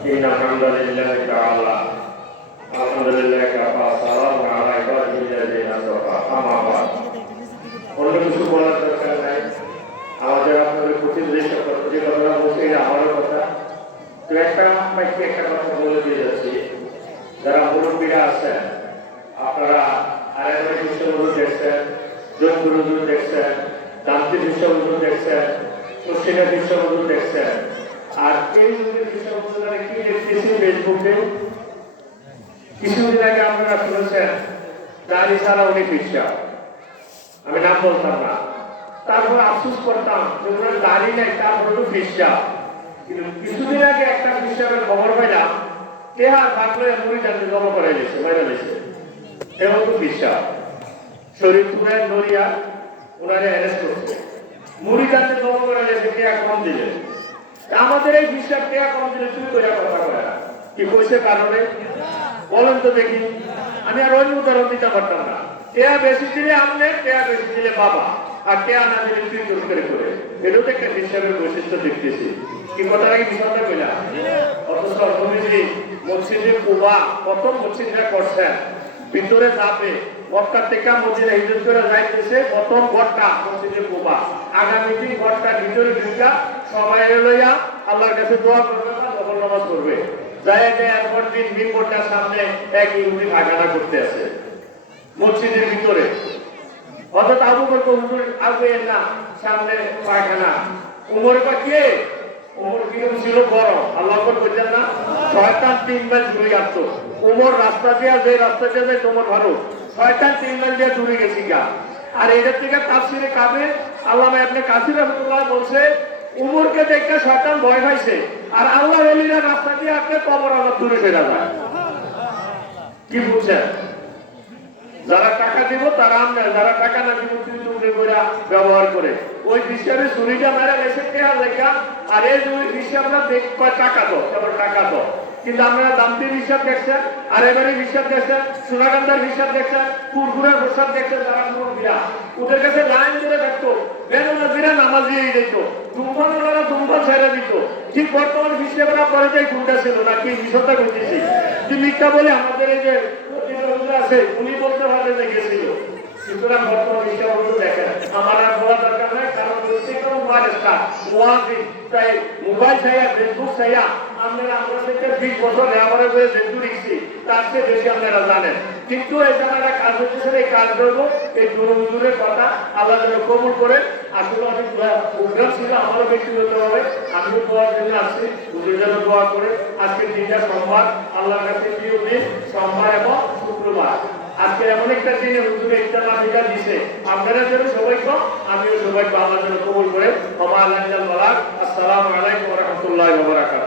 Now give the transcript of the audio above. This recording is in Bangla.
إن الحمد لله تعالى الحمد لله كفى سلام على عباده الذين اصطفى أما بعد অন্য কিছু বলার দরকার নাই আমাদের আপনাদের প্রতি যে কথা বলছে এটা আমারও কথা তো একটা কথা বলে দিয়ে যাচ্ছি যারা মুরব্বীরা আছেন আপনারা আরেকবার বিশ্বগুরু দেখছেন যোগগুরু দেখছেন দান্তি বিশ্বগুরু দেখছেন পশ্চিমা বিশ্বগুরু দেখছেন আর এই যুগের বিশ্বগুরুরা কি দেখতেছি ফেসবুকে কিছুদিন আগে আপনারা শুনেছেন দাড়ি ছাড়া উনি ফিরসা আমি নাম বলতাম না তারপর আফসোস করতাম যে ওনার দাড়ি নেই তারপর তো ফিরসা কিন্তু কিছুদিন আগে একটা ফিরসাবের খবর পাইলাম কেহার বাগলে মুড়ি জানতে জমা করে গেছে বাইরে গেছে এবং তো ফিরসা শরীরপুরের নড়িয়া ওনারে অ্যারেস্ট করছে মুড়ি জানতে জমা করে গেছে কেয়া কম দিলে আমাদের এই ফিরসাব কেয়া কম দিলে চুরি করে কথা বলে না কি কইছে কারণে বলেন তো দেখি আমি আর অন্য উদাহরণ দিতে পারতাম না কেয়া বেশি দিলে আমনে কেয়া বেশি দিলে বাবা আর কেয়া না দিলে তুই জোর করে করে এটাও তো একটা ফিরসাবের বৈশিষ্ট্য দেখতেছি কি কথাটা কি বিষয়টা কইলা অথচ অর্থনীতি মসজিদে কুবা কত মসজিদরা করছেন ভিতরে যাবে মক্কা থেকে মসজিদে হিজরত করে যাইতেছে প্রথম ঘরটা মসজিদে কুবা আগামী দিন ঘরটা ভিতরে ঢুকা সবাই লইয়া আল্লাহর কাছে দোয়া করবে না নফল নামাজ পড়বে যায় একবার দিন মিম্বরটার সামনে এক ইহুদি পায়খানা করতে আছে মসজিদের ভিতরে অর্থাৎ আবু বকর হুজুর আগে না সামনে পায়খানা উমর কে উমর কি ছিল বড় আল্লাহ বলছেন না শয়তান 3 মাইল দূরে আসতো উমর রাস্তা দিয়ে যে রাস্তা দিয়ে তোমার ভালো শয়তান 3 মাইল দিয়ে দূরে গেছি গা আর এটার থেকে তাফসিরে কাবে আল্লামা ইবনে কাসির রাহমাতুল্লাহ বলছে উমরকে দেখে শয়তান ভয় পাইছে আর আল্লাহর ওলিরা রাস্তা দিয়ে আপনি কবর আল্লাহ দূরে সরে যায় কি বুঝছেন যারা টাকা দিব তারা আমরা যারা টাকা না দিব চুরি করে ব্যবহার করে ওই হিসাবে চুরিটা মেরে গেছে কেয়া লেখা আর এই দুই হিসাবটা দেখ টাকা তো তারপর টাকা তো কিন্তু আপনারা দামটির হিসাব দেখছেন আর এবারে হিসাব দেখছেন সোনাগান্ধার হিসাব দেখছেন পুরপুরের হিসাব দেখছেন যারা মুরব্বীরা ওদের কাছে লাইন ধরে দেখতো বেনামাজিরা নামাজ দিয়ে দিত ধূমপানওয়ালারা ধূমপান ছেড়ে দিত ঠিক বর্তমান হিসাবরা পরে যে কোনটা ছিল না কি বিষয়টা বুঝেছি যে মিথ্যা বলে আমাদের এই যে আছে উনি বলতে পারবে যে গেছিল সুতরাং বর্তমান হিসাব দেখেন আমার আর বলা দরকার নাই কারণ প্রত্যেকটা মোবাইল চাইয়া ফেসবুক চাইয়া আমরা থেকে 20 বছর লেখাপড়া করে যেহেতু লিখছি তার চেয়ে বেশি আপনারা জানেন কিন্তু এই জায়গাটা কাজ হচ্ছে এই কাজ করবো এই দূরের কথা আল্লাহ যেন কবুল করে আসলে অনেক প্রোগ্রাম ছিল আমারও ব্যক্তিগত হবে আমিও দোয়ার জন্য আসছি হুজুর যেন দোয়া করে আজকে দিনটা সোমবার আল্লাহর কাছে প্রিয় দিন সোমবার এবং শুক্রবার আজকে এমন একটা দিনে হুজুর ইজতেমা ফিকা দিছে আপনারা যেন সবাইকে আমিও সবাইকে আল্লাহ যেন কবুল করে আসসালামু আলাইকুম ওয়া রাহমাতুল্লাহি ওয়া বারাকাতুহু